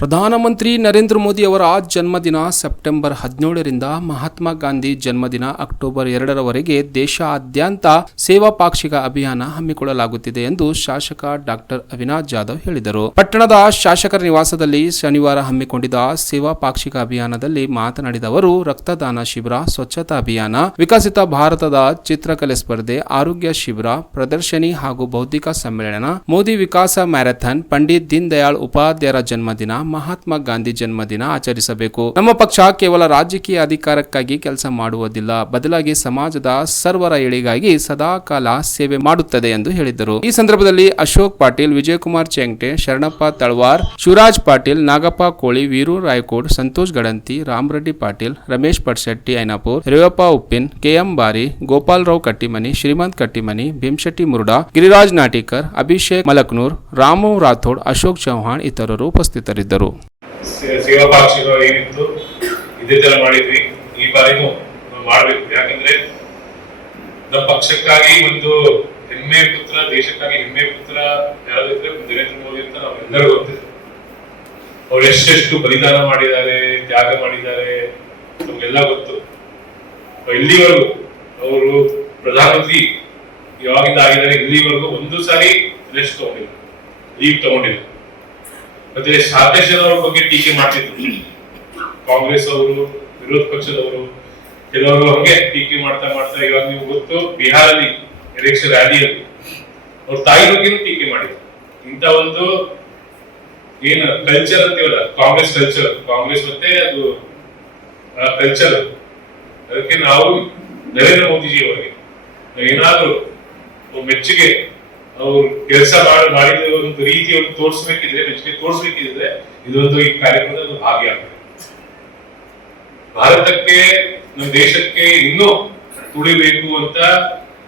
ಪ್ರಧಾನಮಂತ್ರಿ ನರೇಂದ್ರ ಮೋದಿ ಅವರ ಜನ್ಮದಿನ ಸೆಪ್ಟೆಂಬರ್ ಹದಿನೇಳರಿಂದ ಮಹಾತ್ಮ ಗಾಂಧಿ ಜನ್ಮದಿನ ಅಕ್ಟೋಬರ್ ಎರಡರವರೆಗೆ ದೇಶಾದ್ಯಂತ ಸೇವಾ ಪಾಕ್ಷಿಕ ಅಭಿಯಾನ ಹಮ್ಮಿಕೊಳ್ಳಲಾಗುತ್ತಿದೆ ಎಂದು ಶಾಸಕ ಡಾಕ್ಟರ್ ಅವಿನಾಶ್ ಜಾಧವ್ ಹೇಳಿದರು. ಪಟ್ಟಣದ ಶಾಸಕರ ನಿವಾಸದಲ್ಲಿ ಶನಿವಾರ ಹಮ್ಮಿಕೊಂಡಿದ್ದ ಸೇವಾ ಪಾಕ್ಷಿಕ ಅಭಿಯಾನದಲ್ಲಿ ಮಾತನಾಡಿದ ಅವರು, ರಕ್ತದಾನ ಶಿಬಿರ, ಸ್ವಚ್ಛತಾ ಅಭಿಯಾನ, ವಿಕಸಿತ ಭಾರತದ ಚಿತ್ರಕಲೆ ಸ್ಪರ್ಧೆ, ಆರೋಗ್ಯ ಶಿಬಿರ, ಪ್ರದರ್ಶನಿ ಹಾಗೂ ಬೌದ್ಧಿಕ ಸಮ್ಮೇಳನ, ಮೋದಿ ವಿಕಾಸ ಮ್ಯಾರಥಾನ್, ಪಂಡಿತ್ ದೀನ್ ದಯಾಳ್ ಉಪಾಧ್ಯಾಯರ ಜನ್ಮದಿನ ಮಹಾತ್ಮ ಗಾಂಧಿ ಜನ್ಮದಿನ ಆಚರಿಸಬೇಕು. ನಮ್ಮ ಪಕ್ಷ ಕೇವಲ ರಾಜಕೀಯ ಅಧಿಕಾರಕ್ಕಾಗಿ ಕೆಲಸ ಮಾಡುವುದಿಲ್ಲ. ಬದಲಾಗಿ ಸಮಾಜದ ಸರ್ವರ ಏಳಿಗಾಗಿ ಸದಾ ಕಾಲ ಸೇವೆ ಮಾಡುತ್ತದೆ ಎಂದು ಹೇಳಿದರು. ಈ ಸಂದರ್ಭದಲ್ಲಿ ಅಶೋಕ್ ಪಾಟೀಲ್, ವಿಜಯಕುಮಾರ್ ಚೆಂಗ್ಟೆ, ಶರಣಪ್ಪ ತಳವಾರ್, ಶಿವರಾಜ್ ಪಾಟೀಲ್, ನಾಗಪ್ಪ ಕೋಳಿ, ವೀರು ರಾಯಕೋಡ್, ಸಂತೋಷ್ ಗಡಂತಿ, ರಾಮರೆಡ್ಡಿ ಪಾಟೀಲ್, ರಮೇಶ್ ಪಟ್ಶೆಟ್ಟಿ ಐನಾಪುರ್ ರೇವಪ್ಪ ಉಪ್ಪಿನ್, ಕೆಎಂ ಬಾರಿ, ಗೋಪಾಲ್ ರಾವ್ ಕಟ್ಟಿಮನಿ, ಶ್ರೀಮಂತ್ ಕಟ್ಟಿಮನಿ, ಭೀಮಶೆಟ್ಟಿ ಮುರುಡಾ, ಗಿರಿರಾಜ್ ನಾಟಿಕರ್, ಅಭಿಷೇಕ್ ಮಲಕ್ನೂರ್, ರಾಮು ರಾಥೋಡ್, ಅಶೋಕ್ ಚೌಹಾಣ್ ಇತರರು ಉಪಸ್ಥಿತರಿದ್ದರು. ಸೇ- ಸೇವಾ ಪಾಕ್ಷಿಕ ಏನಿತ್ತು ತರ ಮಾಡಿದ್ವಿ. ಈ ಬಾರಿನೂ ಮಾಡ್ಬೇಕು. ಯಾಕಂದ್ರೆ ನಮ್ಮ ಪಕ್ಷಕ್ಕಾಗಿ ಒಂದು ಹೆಮ್ಮೆ ಪುತ್ರ, ದೇಶಕ್ಕಾಗಿ ಹೆಮ್ಮೆ ಪುತ್ರ ಯಾರಾದ್ರೆ ನರೇಂದ್ರ ಮೋದಿ ಅಂತ ನಾವೆಲ್ಲರೂ ಗೊತ್ತಿದೆ ಅವ್ರು ಎಷ್ಟೆಷ್ಟು ಬಲಿದಾನ ಮಾಡಿದ್ದಾರೆ, ತ್ಯಾಗ ಮಾಡಿದ್ದಾರೆ, ನಮ್ಗೆಲ್ಲ ಗೊತ್ತು. ಇಲ್ಲಿವರೆಗೂ ಅವರು ಪ್ರಧಾನಮಂತ್ರಿ ಯಾವಾಗಿಂದ ಆಗಿದ್ದಾರೆ, ಇಲ್ಲಿವರೆಗೂ ಒಂದು ಸಾರಿ ರೆಸ್ಟ್ ತಗೊಂಡಿಲ್ಲ. ಲೀವ್ ತಗೊಂಡಿಲ್ಲ. ಮತ್ತೆ ಸಾಕಷ್ಟು ಜನ ಬಗ್ಗೆ ಟೀಕೆ ಮಾಡ್ತಿದ್ರು. ಕಾಂಗ್ರೆಸ್ ಅವರು, ವಿರೋಧ ಪಕ್ಷದವರು, ಕೆಲವರು ಹಂಗೆ ಟೀಕೆ ಮಾಡ್ತಾ ಮಾಡ್ತಾ ಇವಾಗ ನೀವು ಗೊತ್ತು, ಬಿಹಾರಲ್ಲಿ ಎಲೆಕ್ಷನ್ ರ್ಯಾಲಿಯಲ್ಲಿ ಅವ್ರ ತಾಯಿ ಬಗ್ಗೆನೂ ಟೀಕೆ ಮಾಡಿದ್ರು. ಇಂತ ಒಂದು ಏನ್ ಕಲ್ಚರ್ ಅಂತೀವಲ್ಲ, ಕಾಂಗ್ರೆಸ್ ಕಲ್ಚರ್ ಕಾಂಗ್ರೆಸ್ ಮತ್ತೆ ಅದು ಕಲ್ಚರ್ ಅದಕ್ಕೆ ನಾವು ನರೇಂದ್ರ ಮೋದಿಜಿ ಅವರಿಗೆ ಏನಾದ್ರು ಮೆಚ್ಚುಗೆ ಅವ್ರು ಕೆಲಸ ಮಾಡಿ ಮಾಡಿದ ಒಂದು ರೀತಿ ಅವ್ರು ತೋರಿಸ್ಬೇಕಿದ್ರೆ ಮೆಚ್ಚುಗೆ ತೋರಿಸ್ಬೇಕಿದ್ರೆ ಇದೊಂದು ಈ ಕಾರ್ಯಕ್ರಮದ ಭಾಗಿಯಾಗುತ್ತೆ ಭಾರತಕ್ಕೆ, ನಮ್ಮ ದೇಶಕ್ಕೆ ಇನ್ನೂ ತುಳಿಬೇಕು ಅಂತ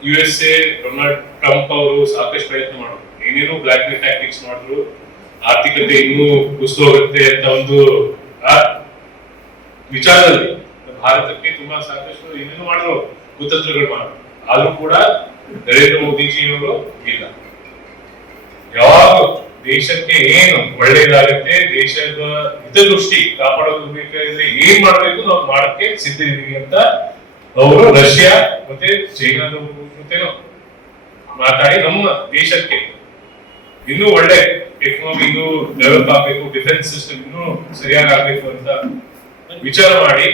U S A Donald Trump ಅವರು ಸಾಕಷ್ಟು ಪ್ರಯತ್ನ ಮಾಡಿದ್ರು. ಏನೇನು ಬ್ಲಾಕ್ ಮೇಲ್ ಟ್ಯಾಕ್ಟಿಕ್ಸ್ ಮಾಡಿದ್ರು. ಆರ್ಥಿಕತೆ ಇನ್ನೂ ಕುಸಿದು ಹೋಗುತ್ತೆ ಅಂತ ಒಂದು ವಿಚಾರದಲ್ಲಿ ಭಾರತಕ್ಕೆ ತುಂಬಾ ಸಾಕಷ್ಟು ಏನೇನು ಮಾಡಿದ್ರು. ಕುತಂತ್ರಗಳು ಮಾಡಿದ್ರು. ಆದ್ರೂ ಕೂಡ ನರೇಂದ್ರ ಮೋದಿಜಿಯವರು ಇಲ್ಲ. ಯಾವಾಗ ದೇಶಕ್ಕೆ ಏನು ಒಳ್ಳೇದಾಗುತ್ತೆ, ದೇಶದ ಹಿತದೃಷ್ಟಿ ಕಾಪಾಡೋದು ಬೇಕಾದ್ರೆ ಏನ್ ಮಾಡಬೇಕು ನಾವು ಮಾಡಕ್ಕೆ ಇದೀವಿ ಅಂತ ಅವರು ರಷ್ಯಾ ಮತ್ತೆ ಚೈನಾದ ಜೊತೆನೂ ಮಾತಾಡಿ ನಮ್ಮ ದೇಶಕ್ಕೆ ಇನ್ನೂ ಒಳ್ಳೆ ಟೆಕ್ನಾಲಜಿ ಇನ್ನೂ ಡೆವಲಪ್ ಆಗ್ಬೇಕು ಡಿಫೆನ್ಸ್ ಸಿಸ್ಟಮ್ ಇನ್ನೂ ಸರಿಯಾಗಿ ಆಗ್ಬೇಕು ಅಂತ ವಿಚಾರ ಮಾಡಿ.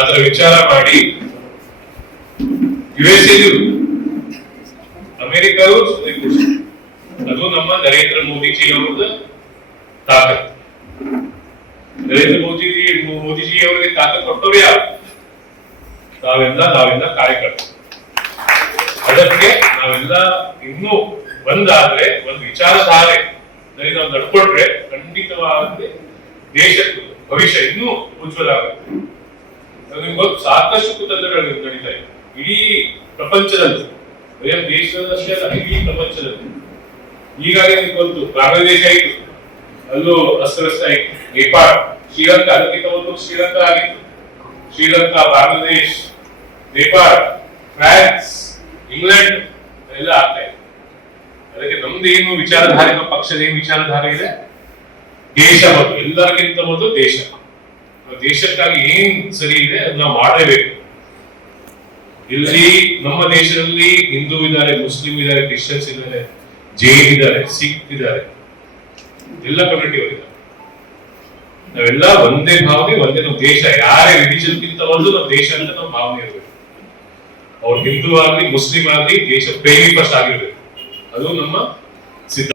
ಅದರ ವಿಚಾರ ಮಾಡಿ. ಯು ಎಸ್ ಅಮೆರಿಕವು ಅದು ನಮ್ಮ ನರೇಂದ್ರ ಮೋದಿಜಿ ಅವರದ ತಾಕತ್. ನರೇಂದ್ರ ಮೋದಿ ಮೋದಿಜಿ ಅವರಿಗೆ ತಾಕತ್ ಕೊಟ್ಟವ್ರು ಯಾರು? ನಾವೆಲ್ಲ ನಾವೆಲ್ಲ ಕಾರ್ಯಕರ್ತರು. ಅದಕ್ಕೆ ನಾವೆಲ್ಲ ಇನ್ನೂ ಬಂದಾದ್ರೆ ಒಂದು ವಿಚಾರಧಾರೆ ನಾವು ನಡ್ಕೊಂಡ್ರೆ ಖಂಡಿತವಾಗಿ ದೇಶಕ್ಕೆ ಭವಿಷ್ಯ ಇನ್ನೂ ಉಜ್ವಲ ಆಗುತ್ತೆ. ನಿಮ್ಗೆ ಗೊತ್ತು, ಸಾಕಷ್ಟು ಕುತಂತ್ರಗಳು ನಡೀತಾ ಇದೆ. ಇಡೀ ಪ್ರಪಂಚದಲ್ಲಿ, ಬರೀ ದೇಶದಷ್ಟೇ ಅಲ್ಲ, ಇಡೀ ಪ್ರಪಂಚದಲ್ಲಿ. ಈಗಾಗಲೇ ನಿಮ್ಗೆ ಗೊತ್ತು ಬಾಂಗ್ಲಾದೇಶ ಆಯ್ತು. ಅಲ್ಲೂ ಅಸ್ತವ್ಯಸ್ತ ಆಯ್ತು. ನೇಪಾಳ, ಶ್ರೀಲಂಕಾ, ಅದಕ್ಕಿಂತ ಒಂದು ಶ್ರೀಲಂಕಾ ಆಗಿತ್ತು. ಶ್ರೀಲಂಕಾ ಬಾಂಗ್ಲಾದೇಶ್ ನೇಪಾಳ, ಫ್ರಾನ್ಸ್, ಇಂಗ್ಲೆಂಡ್, ಎಲ್ಲ ಆಗ್ತಾ ಇದೆ. ಅದಕ್ಕೆ ನಮ್ದು ಏನು ವಿಚಾರಧಾರೆ ಪಕ್ಷದ ಏನು ವಿಚಾರಧಾರೆ ಇದೆ? ದೇಶ ಮತ್ತು ಎಲ್ಲರಿಗಿಂತ ಮೊದಲು ದೇಶ. ದೇಶಕ್ಕಾಗಿ ಏನ್ ಸರಿ ಇದೆ ಅದನ್ನ ಮಾಡಲೇಬೇಕು. ಇಲ್ಲಿ ನಮ್ಮ ದೇಶದಲ್ಲಿ ಹಿಂದೂ ಇದ್ದಾರೆ, ಮುಸ್ಲಿಂ ಇದ್ದಾರೆ, ಕ್ರಿಶ್ಚಿಯನ್ಸ್ ಇದ್ದಾರೆ, ಜೈನ್ ಇದ್ದಾರೆ, ಸಿಖ್ ಇದ್ದಾರೆ. ಎಲ್ಲ ಕಮ್ಯುನಿಟಿ ಅವರಿದ್ದಾರೆ ನಾವೆಲ್ಲ ಒಂದೇ ಭಾವನೆ, ಒಂದೇ ನಮ್ಮ ದೇಶ. ಯಾರೇ ರಿಲಿಜನ್ಗಿಂತ ಒಂದು ನಮ್ಮ ದೇಶ ಅಂತ ನಮ್ಮ ಭಾವನೆ ಇರಬೇಕು. ಅವ್ರು ಹಿಂದೂ ಆಗ್ಲಿ, ಮುಸ್ಲಿಂ ಆಗ್ಲಿ, ದೇಶ ಪ್ರೇಮಿ ಫಸ್ಟ್ ಆಗಿರ್ಬೇಕು. ಅದು ನಮ್ಮ ಸಿದ್ಧ